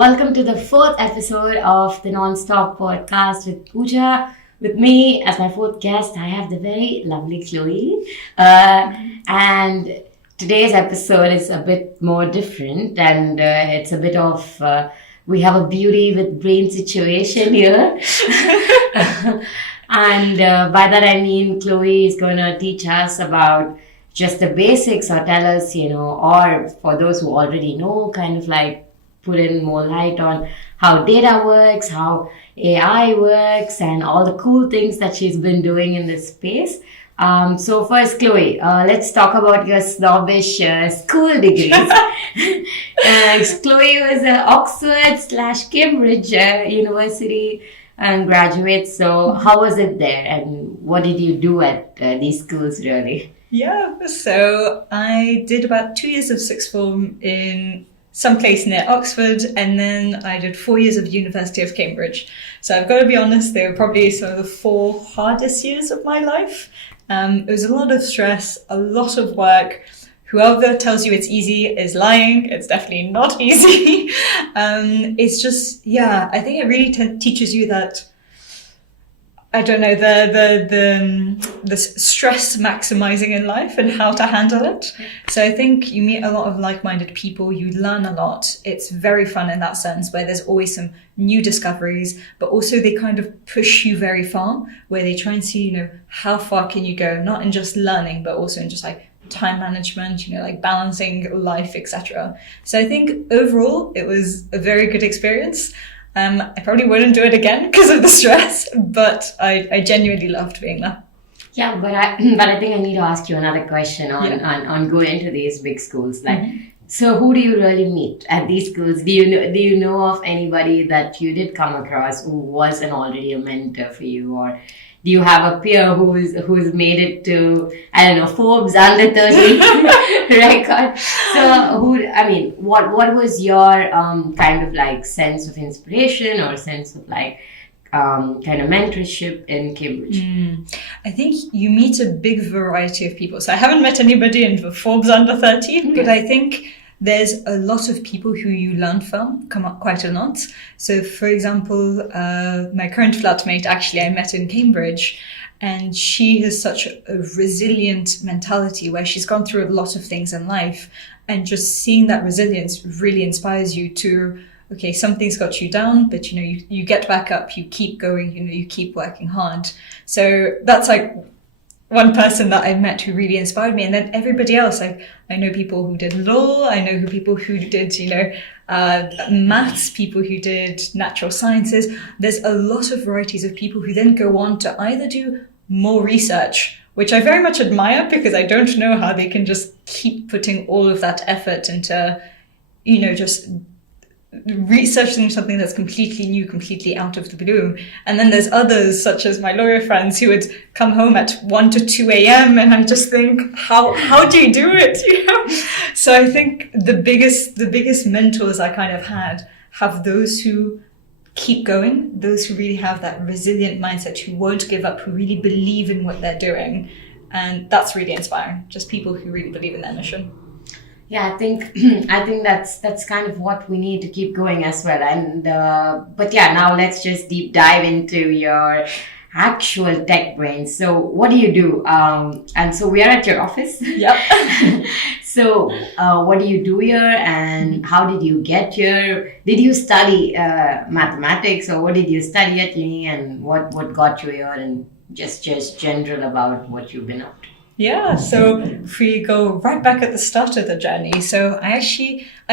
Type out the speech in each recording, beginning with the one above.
welcome to the fourth episode of the Nonstop Podcast with Pooja. With me as my fourth guest, I have the very lovely Chloe. And today's episode is a bit more different, and it's a bit of we have a beauty with brain situation here. And by that I mean Chloe is going to teach us about just the basics, or tell us, or for those who already know, kind of like put in more light on how data works, how AI works, and all the cool things that she's been doing in this space. So first, Chloe, let's talk about your snobbish school degrees. Chloe was an Oxford/Cambridge University graduate. So how was it there, and what did you do at these schools really? Yeah, so I did about 2 years of sixth form in some place near Oxford, and then I did 4 years of University of Cambridge. So I've got to be honest, they were probably some of the 4 hardest years of my life. It was a lot of stress, a lot of work. Whoever tells you it's easy is lying. It's definitely not easy. It's just, I think it really teaches you that, I don't know, the stress maximizing in life and how to handle it. So I think you meet a lot of like-minded people, you learn a lot. It's very fun in that sense, where there's always some new discoveries, but also they kind of push you very far, where they try and see, how far can you go, not in just learning, but also in just like time management, like balancing life, etc. So I think overall it was a very good experience. I probably wouldn't do it again because of the stress, but I genuinely loved being there. Yeah, but I think I need to ask you another question on going into these big schools. So who do you really meet at these schools? Do you know of anybody that you did come across who wasn't already a mentor for you, or do you have a peer who's made it to, Forbes under 30 record? So what was your kind of like sense of inspiration or sense of like kind of mentorship in Cambridge? I think you meet a big variety of people. So I haven't met anybody in the Forbes under 30, but I think there's a lot of people who you learn from, come up quite a lot. So for example, my current flatmate, actually, I met in Cambridge, and she has such a resilient mentality where she's gone through a lot of things in life, and just seeing that resilience really inspires you to, okay, something's got you down, but you get back up, you keep going, you keep working hard. So that's like one person that I met who really inspired me. And then everybody else, I know people who did law, I know people who did, maths, people who did natural sciences. There's a lot of varieties of people who then go on to either do more research, which I very much admire, because I don't know how they can just keep putting all of that effort into, just researching something that's completely new, completely out of the blue. And then there's others, such as my lawyer friends, who would come home at 1 to 2 a.m. and I just think, how do you do it? So I think the biggest mentors I kind of have those who keep going, those who really have that resilient mindset, who won't give up, who really believe in what they're doing. And that's really inspiring. Just people who really believe in their mission. Yeah, I think that's kind of what we need to keep going as well. And but now let's just deep dive into your actual tech brain. So what do you do? And so we are at your office. Yep. So what do you do here, and how did you get here? Did you study mathematics, or what did you study at uni, and what got you here, and just general about what you've been up to? Yeah, so if we go right back at the start of the journey, so I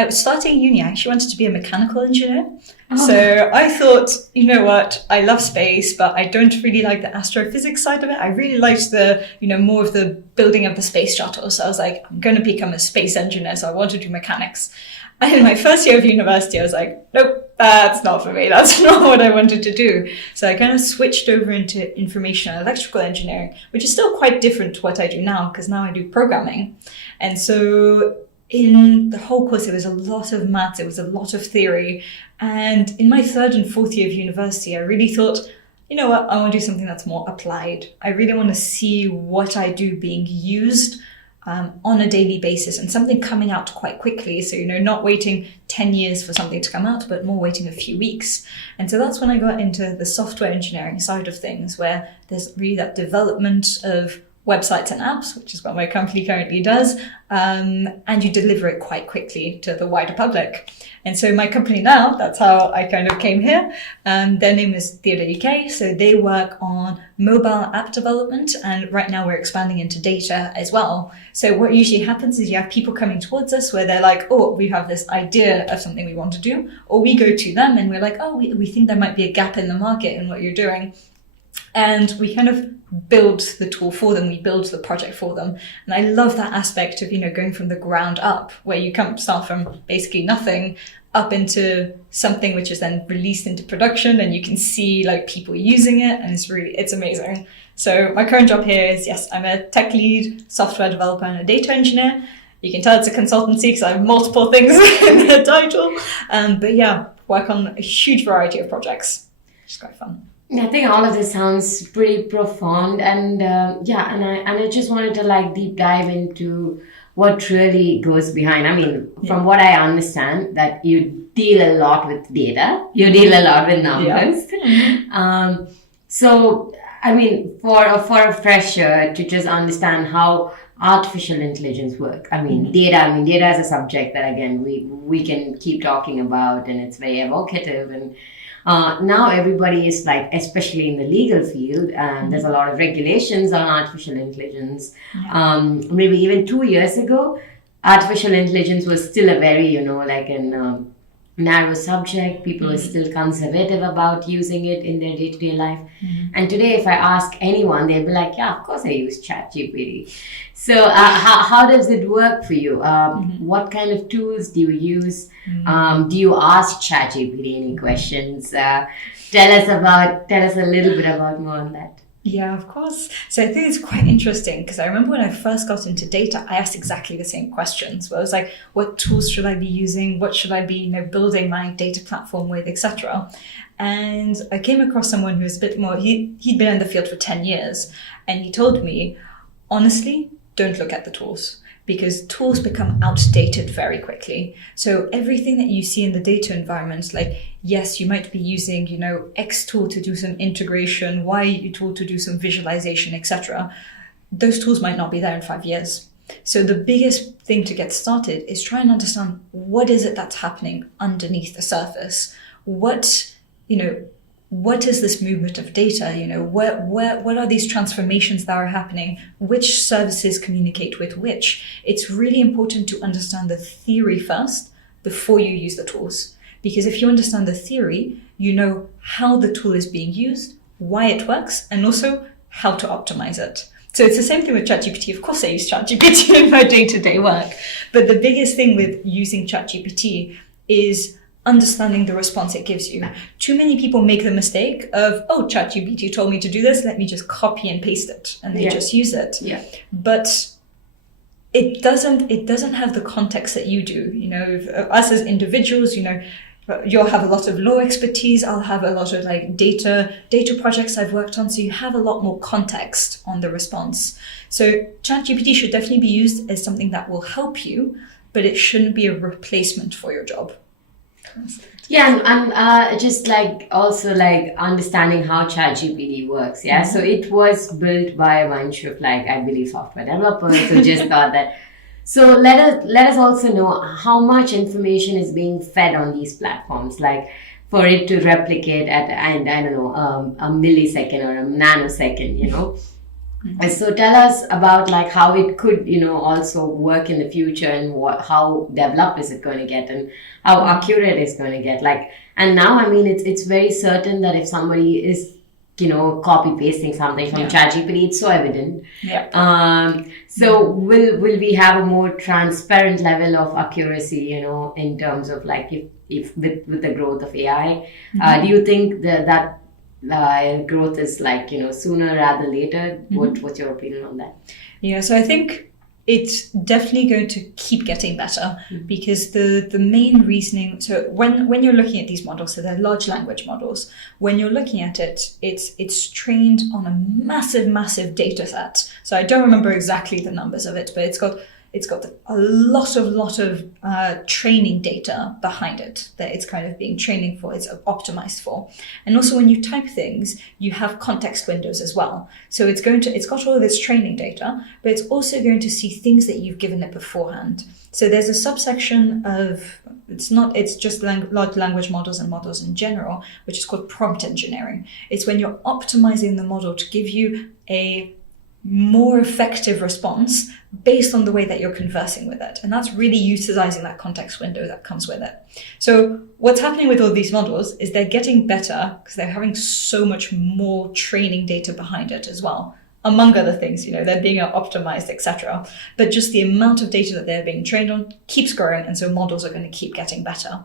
was starting uni, I actually wanted to be a mechanical engineer. So I thought, what, I love space, but I don't really like the astrophysics side of it. I really liked the, more of the building of the space shuttle. So I was like, I'm going to become a space engineer, so I want to do mechanics. And in my first year of university, I was like, nope, that's not for me. That's not what I wanted to do. So I kind of switched over into information and electrical engineering, which is still quite different to what I do now, because now I do programming. And so in the whole course, it was a lot of maths, it was a lot of theory. And in my third and fourth year of university, I really thought, I want to do something that's more applied. I really want to see what I do being used on a daily basis, and something coming out quite quickly. So, not waiting 10 years for something to come out, but more waiting a few weeks. And so that's when I got into the software engineering side of things, where there's really that development of websites and apps, which is what my company currently does, and you deliver it quite quickly to the wider public. And so my company now, that's how I kind of came here. Their name is Thedo UK. So they work on mobile app development. And right now we're expanding into data as well. So what usually happens is you have people coming towards us where they're like, oh, we have this idea of something we want to do. Or we go to them and we're like, oh, we think there might be a gap in the market in what you're doing. And we kind of build the tool for them. We build the project for them. And I love that aspect of, going from the ground up, where you start from basically nothing up into something which is then released into production, and you can see like people using it, and it's amazing. So my current job here is, yes, I'm a tech lead, software developer, and a data engineer. You can tell it's a consultancy because I have multiple things in the title. But yeah, work on a huge variety of projects, which is quite fun. I think all of this sounds pretty profound, and I just wanted to like deep dive into what really goes behind. I mean, from what I understand, that you deal a lot with data, you deal a lot with numbers. Yeah. So I mean, for a fresher to just understand how artificial intelligence work. I mean, data is a subject that again we can keep talking about, and it's very evocative. And now everybody is like, especially in the legal field, there's a lot of regulations on artificial intelligence. Yeah. Maybe even 2 years ago, artificial intelligence was still a very, narrow subject. People are still conservative about using it in their day-to-day life. And today, if I ask anyone, they'll be like, yeah, of course I use ChatGPT. So how does it work for you? What kind of tools do you use? Do you ask ChatGPT any questions? Tell us a little bit about more on that. Yeah, of course. So I think it's quite interesting because I remember when I first got into data, I asked exactly the same questions. Where I was like, what tools should I be using? What should I be, building my data platform with, etc. And I came across someone who was a bit more, he'd been in the field for 10 years. And he told me, honestly, don't look at the tools, because tools become outdated very quickly. So everything that you see in the data environment, like, yes, you might be using, X tool to do some integration, Y tool to do some visualization, etc. Those tools might not be there in 5 years. So the biggest thing to get started is try and understand what is it that's happening underneath the surface. What is this movement of data? What are these transformations that are happening? Which services communicate with which? It's really important to understand the theory first before you use the tools. Because if you understand the theory, you know how the tool is being used, why it works, and also how to optimize it. So it's the same thing with ChatGPT. Of course, I use ChatGPT in my day-to-day work. But the biggest thing with using ChatGPT is understanding the response it gives you. Too many people make the mistake of, oh, ChatGPT told me to do this, let me just copy and paste it, and they just use it. Yeah. But it doesn't have the context that you do. Us as individuals, you'll have a lot of law expertise. I'll have a lot of data projects I've worked on. So you have a lot more context on the response. So ChatGPT should definitely be used as something that will help you, but it shouldn't be a replacement for your job. Yeah, and just also understanding how ChatGPT works. Yeah, so it was built by a bunch of I believe software developers who just thought that. So let us also know how much information is being fed on these platforms, for it to replicate at a millisecond or a nanosecond. So tell us about how it could also work in the future, and how developed is it going to get, and how accurate it's going to get. And now it's very certain that if somebody is copy pasting something from ChatGPT, it's so evident. Yeah. So will we have a more transparent level of accuracy, in terms of if with the growth of AI, do you think that growth is sooner rather than later? What's your opinion on that? Yeah, so I think it's definitely going to keep getting better because the main reasoning, so when you're looking at these models, so they're large language models, when you're looking at it, it's trained on a massive data set. So I don't remember exactly the numbers of it, but it's got a lot of training data behind it that it's kind of being training for, it's optimized for. And also when you type things, you have context windows as well. So it's got all of this training data, but it's also going to see things that you've given it beforehand. So there's a subsection of, it's just large language models and models in general, which is called prompt engineering. It's when you're optimizing the model to give you a more effective response based on the way that you're conversing with it. And that's really utilizing that context window that comes with it. So what's happening with all these models is they're getting better because they're having so much more training data behind it as well. Among other things, they're being optimized, etc. But just the amount of data that they're being trained on keeps growing, and so models are going to keep getting better.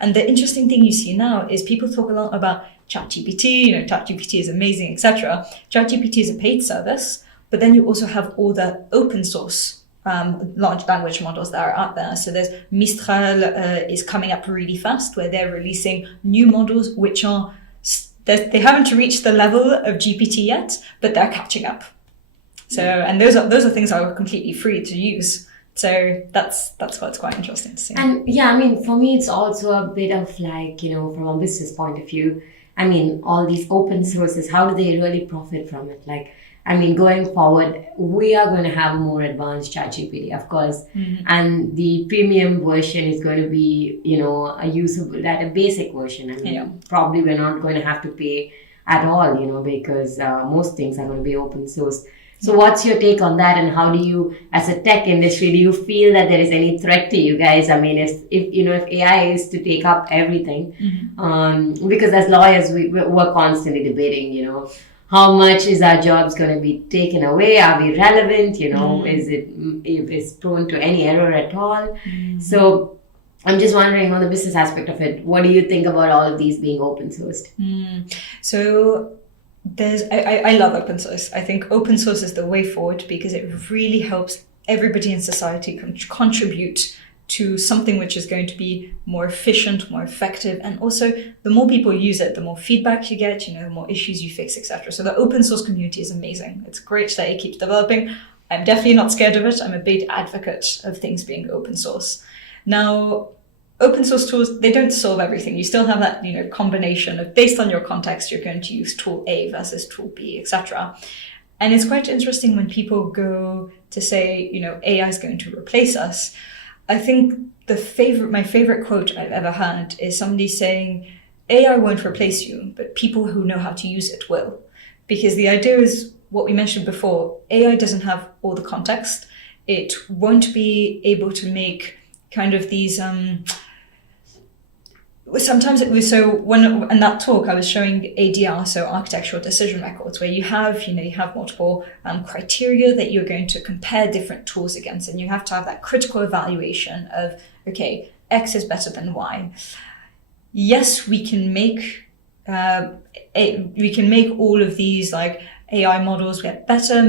And the interesting thing you see now is people talk a lot about ChatGPT, ChatGPT is amazing, etc. ChatGPT is a paid service, but then you also have all the open source large language models that are out there. So there's Mistral is coming up really fast, where they're releasing new models which are they haven't reached the level of GPT yet, but they're catching up. So and those are things that are completely free to use. So that's what's quite interesting to see. And yeah, I mean, for me, it's also a bit of like, from a business point of view, I mean, all these open sources, how do they really profit from it? Like, I mean, going forward, we are going to have more advanced ChatGPT, of course, and the premium version is going to be, a usable, a basic version. I mean, probably we're not going to have to pay at all, because most things are going to be open source. So what's your take on that, and how do you, as a tech industry, do you feel that there is any threat to you guys? I mean, if AI is to take up everything, because as lawyers, we're constantly debating, how much is our jobs going to be taken away? Are we relevant? Is it's prone to any error at all? So I'm just wondering, on the business aspect of it, what do you think about all of these being open sourced? So I love open source. I think open source is the way forward because it really helps everybody in society contribute to something which is going to be more efficient, more effective, and also the more people use it, the more feedback you get, the more issues you fix, etc. So the open source community is amazing. It's great that it keeps developing. I'm definitely not scared of it. I'm a big advocate of things being open source. Now, open source tools, they don't solve everything. You still have that, combination of, based on your context, you're going to use tool A versus tool B, etc. And it's quite interesting when people go to say, AI is going to replace us. I think my favorite quote I've ever heard is somebody saying, AI won't replace you, but people who know how to use it will. Because the idea is what we mentioned before, AI doesn't have all the context. It won't be able to make kind of these, sometimes it was, so when in that talk I was showing ADR, so architectural decision records, where you have multiple criteria that you're going to compare different tools against, and you have to have that critical evaluation of, okay, X is better than Y. Yes, we can make all of these like AI models get better,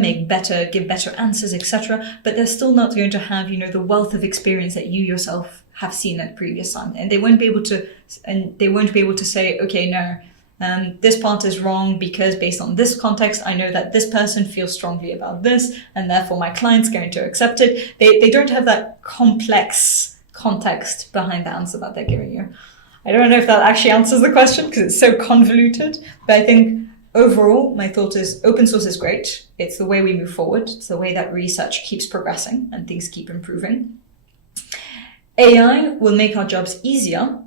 give better answers, etc. But they're still not going to have, the wealth of experience that you yourself have seen at previous time, and they won't be able to say, okay, no, this part is wrong because based on this context, I know that this person feels strongly about this, and therefore my client's going to accept it. They don't have that complex context behind the answer that they're giving you. I don't know if that actually answers the question because it's so convoluted, but I think overall, my thought is open source is great. It's the way we move forward. It's the way that research keeps progressing and things keep improving. AI will make our jobs easier.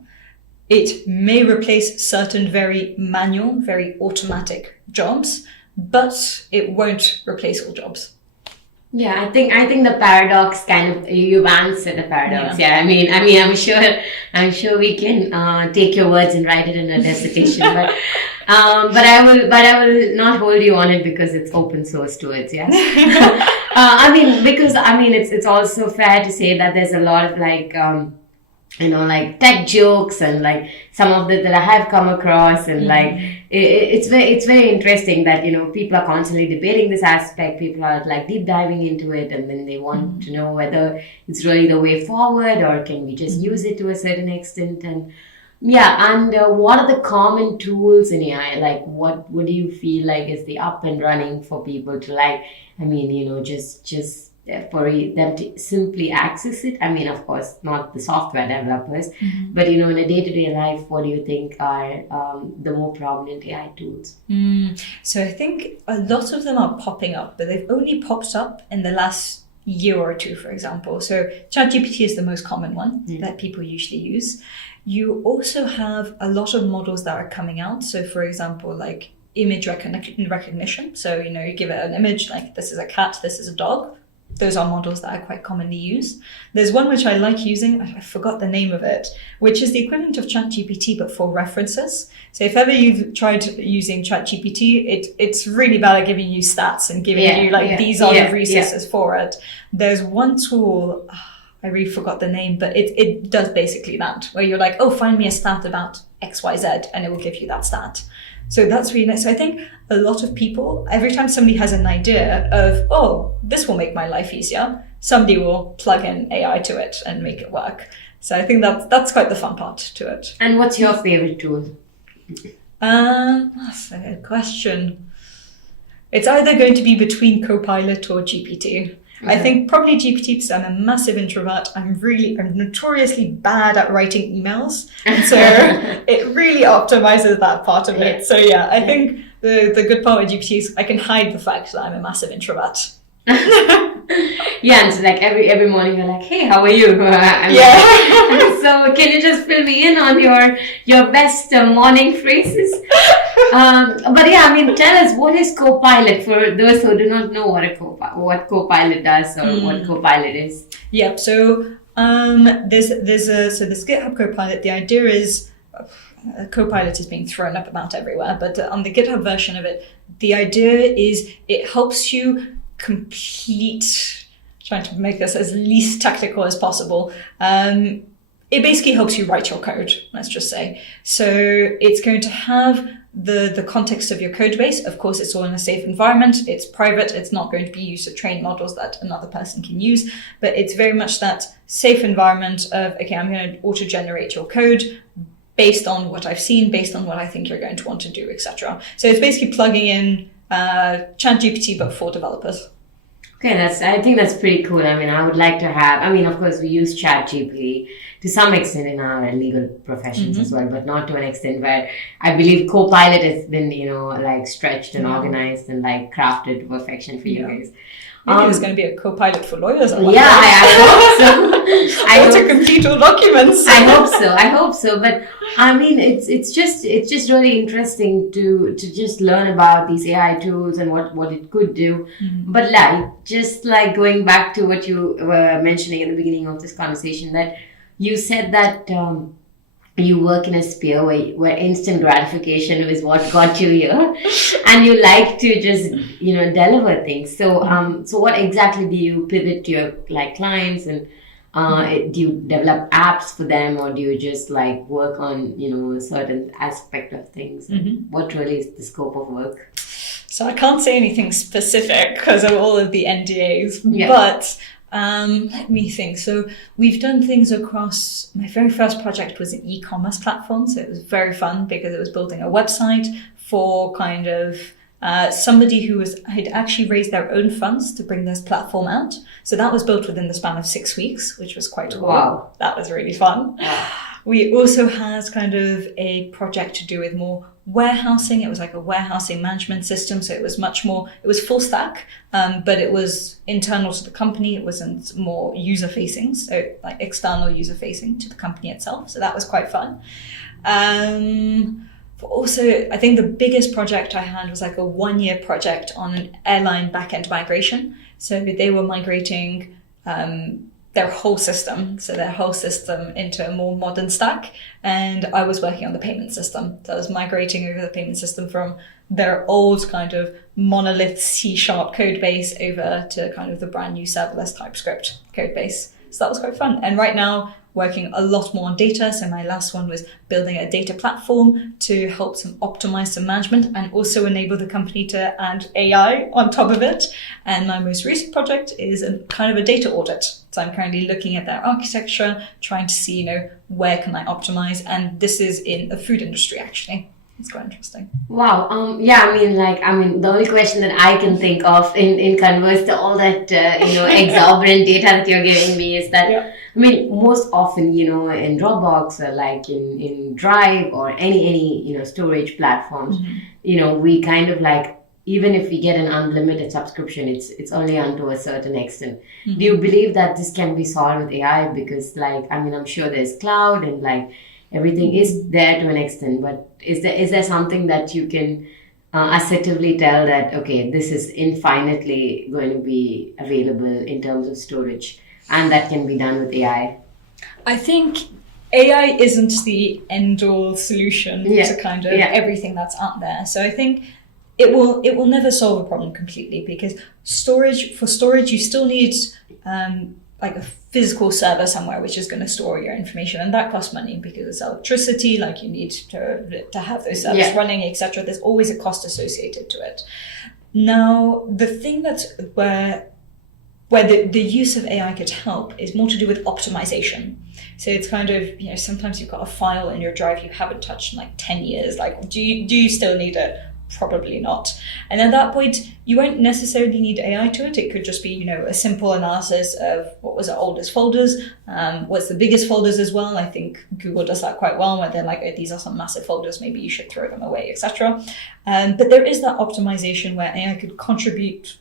It may replace certain very manual, very automatic jobs, but it won't replace all jobs. Yeah, I think the paradox you've answered the paradox. Yeah, I mean, I'm sure we can take your words and write it in a dissertation, but I will not hold you on it because it's open source to it. Yes. Because it's also fair to say that there's a lot of like tech jokes and like some of that I have come across, and like it's very interesting that people are constantly debating this aspect. People are like deep diving into it, and then they want to know whether it's really the way forward or can we just use it to a certain extent. And what are the common tools in AI? Like what do you feel like is the up and running for people to like? I mean, just for them to simply access it. I mean, of course, not the software developers, but in a day-to-day life, what do you think are the more prominent AI tools? So I think a lot of them are popping up, but they've only popped up in the last year or two, for example. So ChatGPT is the most common one that people usually use. You also have a lot of models that are coming out. So for example, like image recognition. So, you give it an image like this is a cat, this is a dog. Those are models that are quite commonly used. There's one which I like using, I forgot the name of it, which is the equivalent of ChatGPT, but for references. So if ever you've tried using ChatGPT, it's really bad at giving you stats and giving you these are the resources for it. There's one tool, I really forgot the name, but it does basically that, where you're like, oh, find me a stat about XYZ, and it will give you that stat. So that's really nice. So I think a lot of people, every time somebody has an idea of, oh, this will make my life easier, somebody will plug in AI to it and make it work. So I think that's quite the fun part to it. And what's your favorite tool? That's a good question. It's either going to be between Copilot or GPT. I think probably GPT, because I'm a massive introvert. I'm notoriously bad at writing emails. And so it really optimizes that part of it. So I think the good part with GPT is I can hide the fact that I'm a massive introvert. And so like every morning you're like, hey, how are you? So can you just fill me in on your best morning phrases? Tell us, what is Copilot for those who do not know what Copilot does or what Copilot is? Yep. So there's this GitHub Copilot. The idea is Copilot is being thrown up about everywhere, but on the GitHub version of it, the idea is it helps you trying to make this as least technical as possible. It basically helps you write your code, let's just say. So it's going to have the context of your code base. Of course, it's all in a safe environment. It's private. It's not going to be used to train models that another person can use, but it's very much that safe environment of, okay, I'm going to auto-generate your code based on what I've seen, based on what I think you're going to want to do, etc. So it's basically plugging in ChatGPT, but for developers. Okay, I think that's pretty cool. I mean, I would like to have, of course, we use ChatGPT to some extent in our legal professions as well, but not to an extent where I believe Copilot has been, stretched and organized and crafted to perfection for you guys. Maybe there's going to be a Copilot for lawyers. I hope so. I want to complete all documents. I hope so. But it's just really interesting to just learn about these AI tools and what it could do. But going back to what you were mentioning at the beginning of this conversation, that you said that you work in a sphere where instant gratification is what got you here, and you like to just deliver things. So what exactly do you pivot to your clients, and do you develop apps for them, or do you just work on a certain aspect of things? What really is the scope of work? So I can't say anything specific because of all of the NDAs, but let me think. So we've done things across, my very first project was an e-commerce platform. So it was very fun because it was building a website for kind of somebody who had actually raised their own funds to bring this platform out. So that was built within the span of 6 weeks, which was quite cool. Wow. That was really fun. Wow. We also had kind of a project to do with more warehousing. It was like a warehousing management system. So it was full stack, but it was internal to the company. It wasn't more user facing. So external user facing to the company itself. So that was quite fun. Also, I think the biggest project I had was a 1-year project on an airline backend migration. So they were migrating their whole system into a more modern stack. And I was working on the payment system. So I was migrating over the payment system from their old kind of monolith C# code base over to kind of the brand new serverless TypeScript code base. So that was quite fun. And right now working a lot more on data. So my last one was building a data platform to help optimize some management and also enable the company to add AI on top of it. And my most recent project is a kind of a data audit. So I'm currently looking at their architecture, trying to see, where can I optimize? And this is in the food industry, actually. It's quite interesting. Wow. The only question that I can think of in converse to all that, exorbitant data that you're giving me is that, most often, in Dropbox or like in Drive or any storage platforms, we kind of like, even if we get an unlimited subscription, it's only unto a certain extent. Do you believe that this can be solved with AI? Because I'm sure there's cloud and everything is there to an extent, but is there something that you can assertively tell that, okay, this is infinitely going to be available in terms of storage and that can be done with AI? I think AI isn't the end-all solution to kind of everything that's out there. So I think it will never solve a problem completely, because for storage you still need a physical server somewhere which is going to store your information, and that costs money because it's electricity, you need to have those servers running, etc. There's always a cost associated to it. Now, the thing that's where the use of AI could help is more to do with optimization. So it's kind of, sometimes you've got a file in your drive you haven't touched in 10 years. Do you still need it? Probably not. And at that point, you won't necessarily need AI to it. It could just be, a simple analysis of what was the oldest folders, what's the biggest folders as well. I think Google does that quite well, where they're like, oh, these are some massive folders, maybe you should throw them away, etc. But there is that optimization where AI could contribute,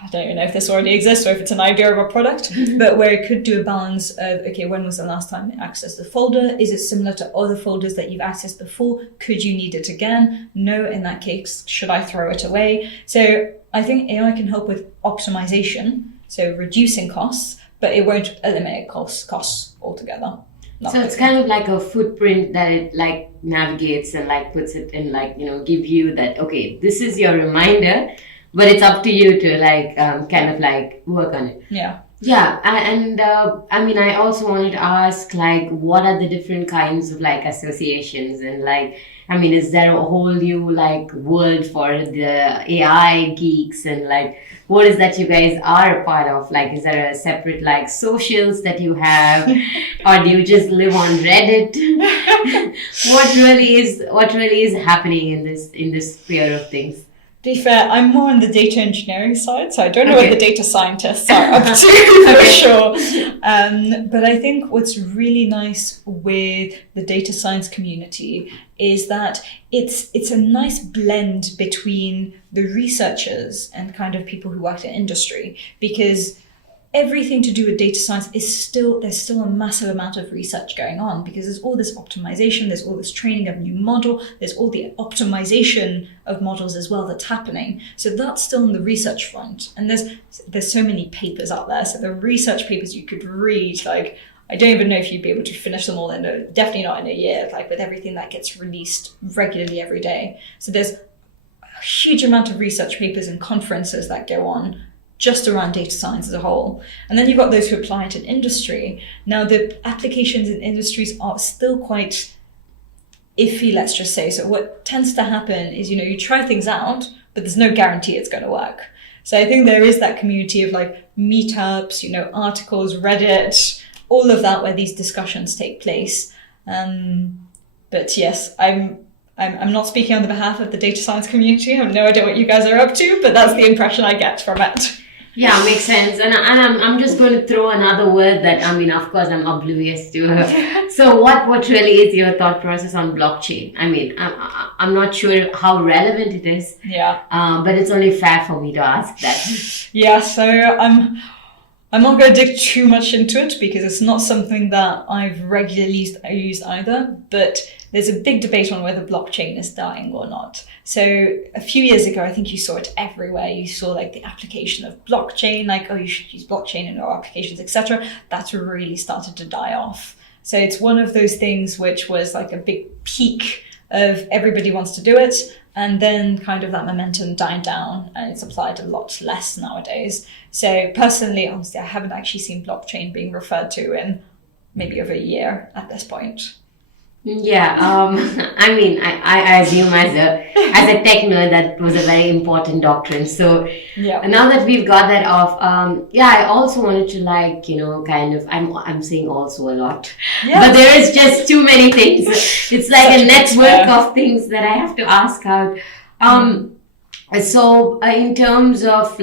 I don't even know if this already exists or if it's an idea of a product, but where it could do a balance of, okay, when was the last time you accessed the folder? Is it similar to other folders that you've accessed before? Could you need it again? No, in that case, should I throw it away? So I think AI can help with optimization, so reducing costs, but it won't eliminate costs altogether. So it's kind of like a footprint that it navigates and puts it in give you that, okay, this is your reminder, but it's up to you to work on it. Yeah. Yeah. And I also wanted to ask what are the different kinds of associations, and is there a whole new world for the AI geeks, and what is that you guys are a part of? Is there a separate socials that you have, or do you just live on Reddit? What really is happening in this sphere of things? To be fair, I'm more on the data engineering side, so I don't know what the data scientists are up to for sure. But I think what's really nice with the data science community is that it's a nice blend between the researchers and kind of people who work in industry, because everything to do with data science there's still a massive amount of research going on, because there's all this optimization, there's all this training of new model, there's all the optimization of models as well that's happening. So that's still on the research front. And there's so many papers out there. So the research papers you could read, I don't even know if you'd be able to finish them all definitely not in a year, with everything that gets released regularly every day. So there's a huge amount of research papers and conferences that go on just around data science as a whole. And then you've got those who apply it in industry. Now, the applications in industries are still quite iffy, let's just say. So what tends to happen is, you try things out, but there's no guarantee it's going to work. So I think there is that community of meetups, articles, Reddit, all of that, where these discussions take place. But yes, I'm not speaking on the behalf of the data science community. I have no idea what you guys are up to, but that's the impression I get from it. Yeah, makes sense. And I'm just going to throw another word that, of course, I'm oblivious to. So what really is your thought process on blockchain? I'm not sure how relevant it is. Yeah. But it's only fair for me to ask that. Yeah, so I'm not going to dig too much into it, because it's not something that I've regularly used either, but there's a big debate on whether blockchain is dying or not. So a few years ago, I think you saw it everywhere. You saw the application of blockchain, you should use blockchain in your applications, etc. That's really started to die off. So it's one of those things which was a big peak of everybody wants to do it, and then kind of that momentum died down, and it's applied a lot less nowadays. So personally, honestly, I haven't actually seen blockchain being referred to in maybe over a year at this point. Yeah, I mean, I assume as a tech nerd that was a very important doctrine. So now that we've got that off, I also wanted to I'm saying also a lot, but there is just too many things. It's like a network of things that I have to ask out. So in terms of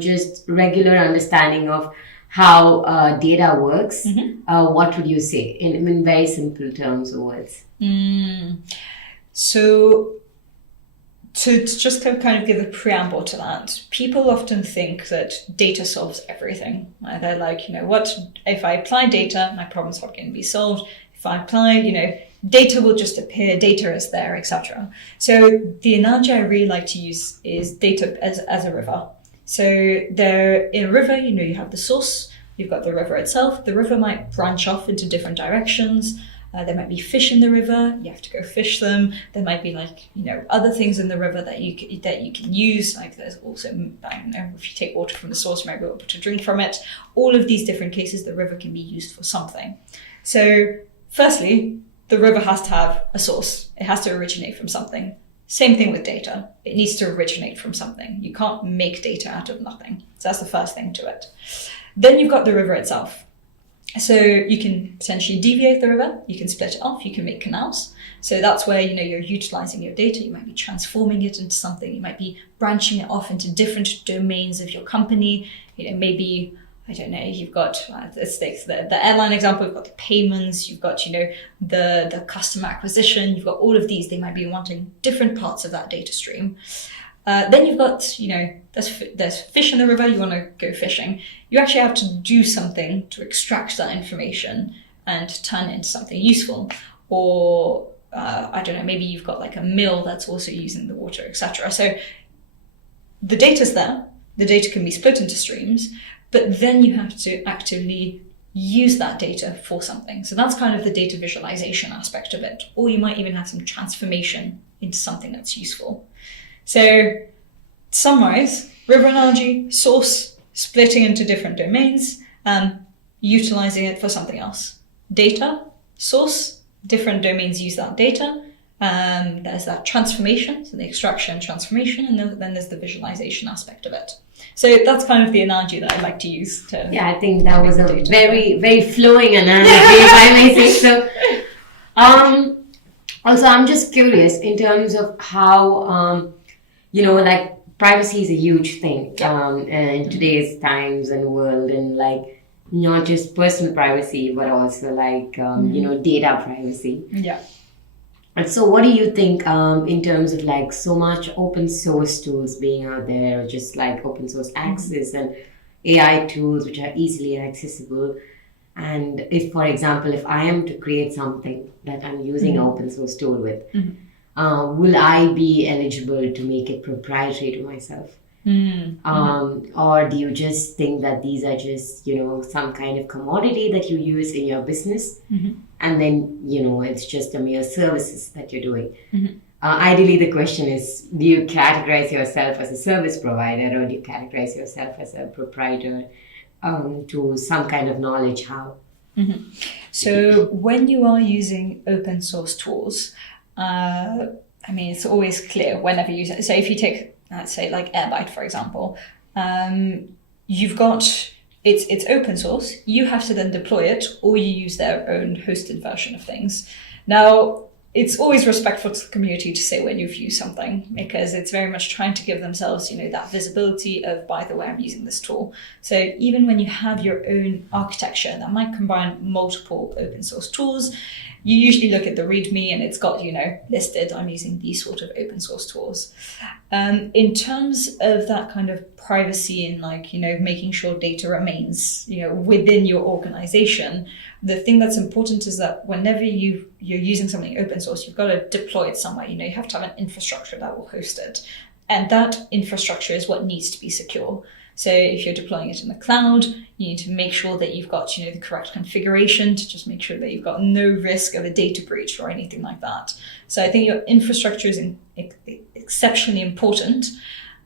just regular understanding of how data works, what would you say in very simple terms or words? So to just kind of give a preamble to that, people often think that data solves everything. They're like, what, if I apply data, my problem's not going to be solved. If I apply, data will just appear, data is there, etc. So the analogy I really like to use is data as a river. So there in a river, you have the source, you've got the river itself. The river might branch off into different directions. There might be fish in the river. You have to go fish them. There might be other things in the river that you can use. Like there's also, if you take water from the source, you might be able to drink from it. All of these different cases, the river can be used for something. So firstly, the river has to have a source. It has to originate from something. Same thing with data. It needs to originate from something. You can't make data out of nothing. So that's the first thing to it. Then you've got the river itself. So you can potentially deviate the river. You can split it off. You can make canals. So that's where, you're utilizing your data. You might be transforming it into something. You might be branching it off into different domains of your company. Maybe, I don't know, you've got, let's take the airline example, you've got the payments, you've got, the customer acquisition, you've got all of these. They might be wanting different parts of that data stream. Then you've got, there's fish in the river, you want to go fishing. You actually have to do something to extract that information and turn it into something useful. Or, I don't know, maybe you've got like a mill that's also using the water, etc. So the data's there. The data can be split into streams, but then you have to actively use that data for something. So that's kind of the data visualization aspect of it. Or you might even have some transformation into something that's useful. So to summarize, river analogy, source, splitting into different domains, and utilizing it for something else. Data, source, different domains use that data. There's that transformation, so the extraction and transformation, and then there's the visualization aspect of it. So that's kind of the analogy that I like to use. I think that was a very, very flowing analogy, if I may say so. Also, I'm just curious in terms of how, privacy is a huge thing in today's times and world, and not just personal privacy, but also data privacy. Yeah. And so what do you think in terms of so much open source tools being out there, or just open source access and AI tools which are easily accessible? And if, for example, if I am to create something that I'm using an open source tool with, will I be eligible to make it proprietary to myself? Or do you just think that these are just, some kind of commodity that you use in your business? And then, it's just a mere services that you're doing. Ideally, the question is, do you categorize yourself as a service provider, or do you categorize yourself as a proprietor to some kind of knowledge how? So when you are using open source tools, it's always clear whenever you... So if you take, let's say, Airbyte, for example, you've got... It's open source. You have to then deploy it, or you use their own hosted version of things. Now, it's always respectful to the community to say when you've used something, because it's very much trying to give themselves, that visibility of, by the way, I'm using this tool. So even when you have your own architecture that might combine multiple open source tools, you usually look at the README and it's got, listed, I'm using these sort of open source tools. In terms of that kind of privacy and making sure data remains, within your organization, the thing that's important is that whenever you're using something open source, you've got to deploy it somewhere. You have to have an infrastructure that will host it. And that infrastructure is what needs to be secure. So if you're deploying it in the cloud, you need to make sure that you've got, the correct configuration to just make sure that you've got no risk of a data breach or anything like that. So I think your infrastructure is exceptionally important.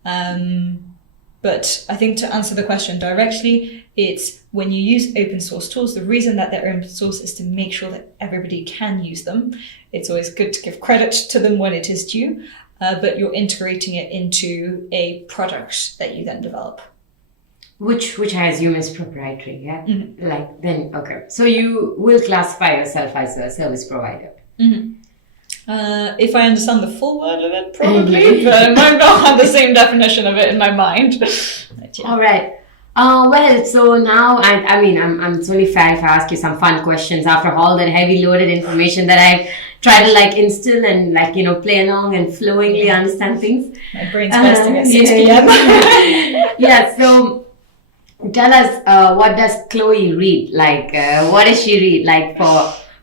But I think to answer the question directly, It's when you use open source tools, the reason that they're open source is to make sure that everybody can use them. It's always good to give credit to them when it is due, but you're integrating it into a product that you then develop. Which I assume is proprietary, yeah? Okay. So you will classify yourself as a service provider. If I understand the full word of it, probably, but I might not have the same definition of it in my mind. But, yeah. All right. Well, so now, I'm it's only fair if I ask you some fun questions after all that heavy loaded information that I try to instill and play along and flowingly understand things. My brain's bursting at 6 p.m. Yeah, so tell us, what does Chloe read? What does she read?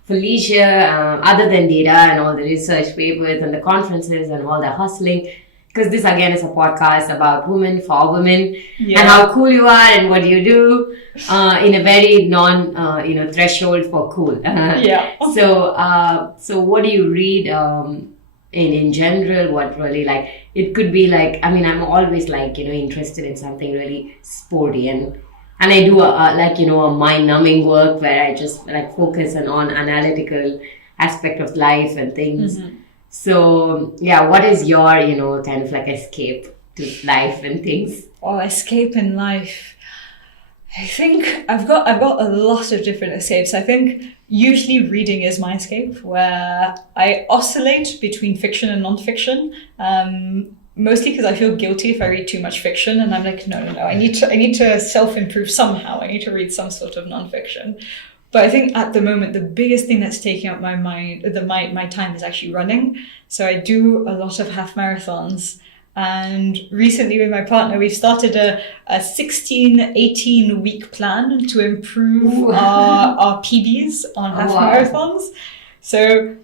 For leisure, other than data and all the research papers and the conferences and all the hustling. Because this again is a podcast about women for women and how cool you are and what you do in a very threshold for cool. So what do you read in general? What really it could be I'm always interested in something really sporty and I do a mind numbing work where I just focus on analytical aspect of life and things. So, what is your, kind of escape to life and things? Oh, escape in life. I think I've got a lot of different escapes. I think usually reading is my escape, where I oscillate between fiction and non-fiction. Mostly because I feel guilty if I read too much fiction, and I'm no. I need to self-improve somehow. I need to read some sort of non-fiction. But I think at the moment, the biggest thing that's taking up my mind, my time is actually running. So I do a lot of half marathons. And recently with my partner, we've started a 16, 18 week plan to improve our PBs on half marathons. So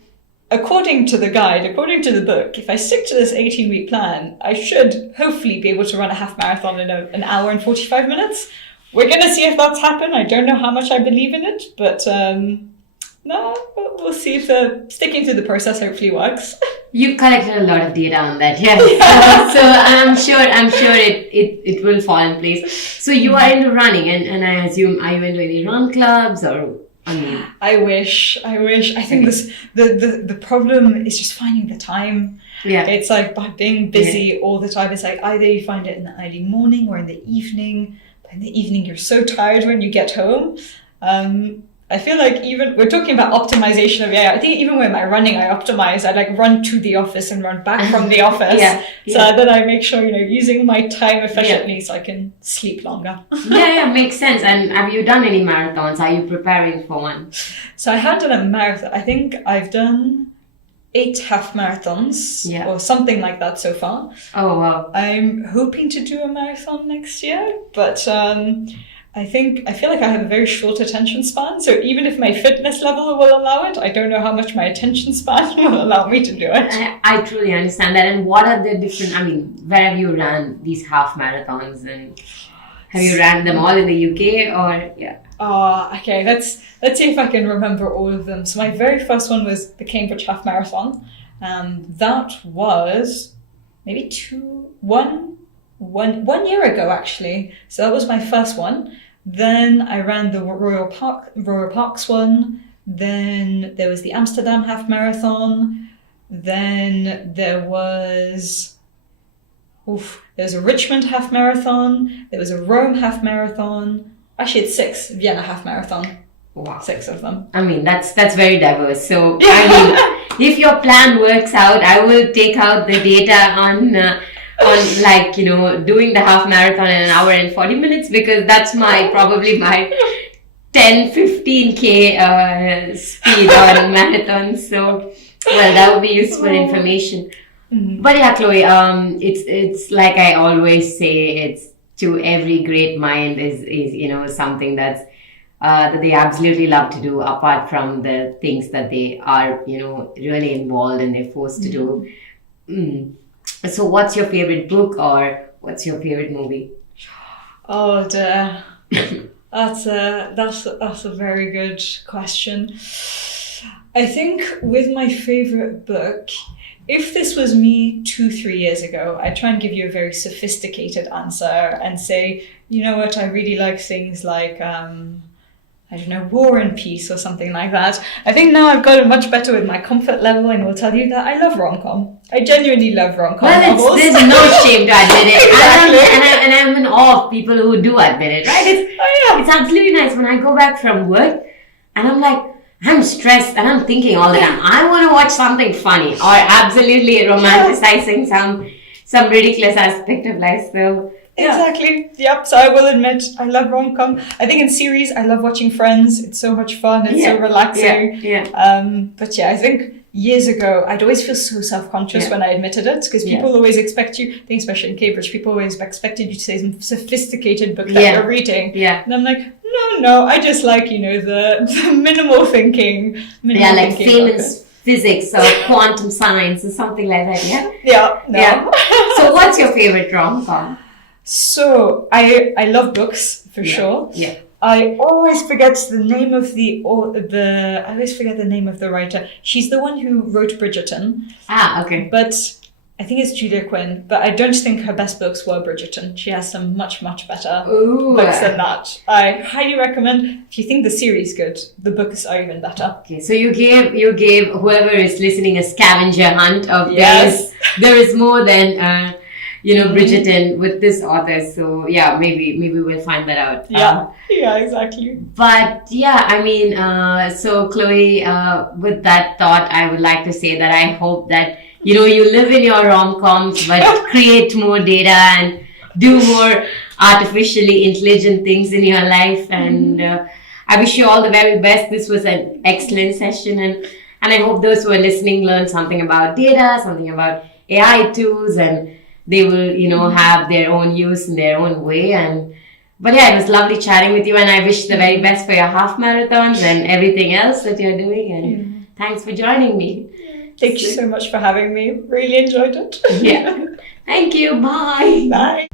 according to the guide, according to the book, if I stick to this 18-week plan, I should hopefully be able to run a half marathon in an hour and 45 minutes. We're going to see if that's happened. I don't know how much I believe in it, but we'll see if sticking to the process hopefully works. You've collected a lot of data on that, yes. So I'm sure it will fall in place. So you are into running, and I assume, are you into any run clubs or? I wish. I think the problem is just finding the time. Yeah. It's by being busy all the time. It's either you find it in the early morning or in the evening. In the evening, you're so tired when you get home. I feel even we're talking about optimization of AI. I think even when I'm running, I optimize. I run to the office and run back from the office. So that I make sure using my time efficiently so I can sleep longer. Makes sense. And have you done any marathons? Are you preparing for one? So I had done a marathon. I think I've done 8 half marathons or something like that so far. Oh wow! I'm hoping to do a marathon next year, but I feel I have a very short attention span. So even if my fitness level will allow it, I don't know how much my attention span will allow me to do it. I truly understand that. And what are the different? Where have you ran these half marathons, and have you ran them all in the UK or okay. Let's see if I can remember all of them. So my very first one was the Cambridge Half Marathon. That was maybe 1 year ago, actually. So that was my first one. Then I ran the Royal Parks one. Then there was the Amsterdam Half Marathon. Then there was a Richmond Half Marathon. There was a Rome Half Marathon. Actually, it's 6 Vienna Half Marathon. Wow. 6 of them. That's very diverse. So if your plan works out, I will take out the data on doing the half marathon in an hour and 40 minutes, because that's probably my 10-15K speed on marathons. So, that would be useful information. Mm-hmm. But yeah, Chloe, it's like I always say, it's to every great mind is something that's that they absolutely love to do, apart from the things that they are really involved and they're forced to do. So what's your favorite book or what's your favorite movie? Oh dear. That's a very good question. I think with my favorite book, if this was me 2-3 years ago, I'd try and give you a very sophisticated answer and say, you know what, I really like things like, I don't know, War and Peace or something like that. I think now I've got it much better with my comfort level and will tell you that I love rom-com. I genuinely love rom-com novels. There's no shame to admit it. Exactly. And I'm in awe of people who do admit it, right? It's absolutely nice when I go back from work and I'm like, I'm stressed and I'm thinking all the time, I want to watch something funny or absolutely romanticizing some ridiculous aspect of life. So exactly. Yep. So I will admit, I love rom-com. I think in series, I love watching Friends. It's so much fun. It's so relaxing. But I think years ago, I'd always feel so self-conscious when I admitted it because people always expect you, I think especially in Cambridge, people always expected you to say some sophisticated book that you're reading. And I'm like, no, I just like, the minimal thinking. Like famous physics or quantum science or something like that, So what's your favorite rom-com? So I love books for sure. I always forget the name of I always forget the name of the writer. She's the one who wrote Bridgerton. Okay. But I think it's Julia Quinn. But I don't think her best books were Bridgerton. She has some much, much better books than that. I highly recommend. If you think the series good, the books are even better. Okay, so you gave whoever is listening a scavenger hunt of there is more than Bridgerton with this author. So maybe we'll find that out. Exactly. But I mean, so Chloe, with that thought, I would like to say that I hope that you live in your rom-coms, but create more data and do more artificially intelligent things in your life. And I wish you all the very best. This was an excellent session, and I hope those who are listening learn something about data, something about AI tools, and they will, have their own use in their own way. But it was lovely chatting with you, and I wish the very best for your half marathons and everything else that you're doing. And thanks for joining me. Thank you so much for having me. Really enjoyed it. Thank you. Bye. Bye.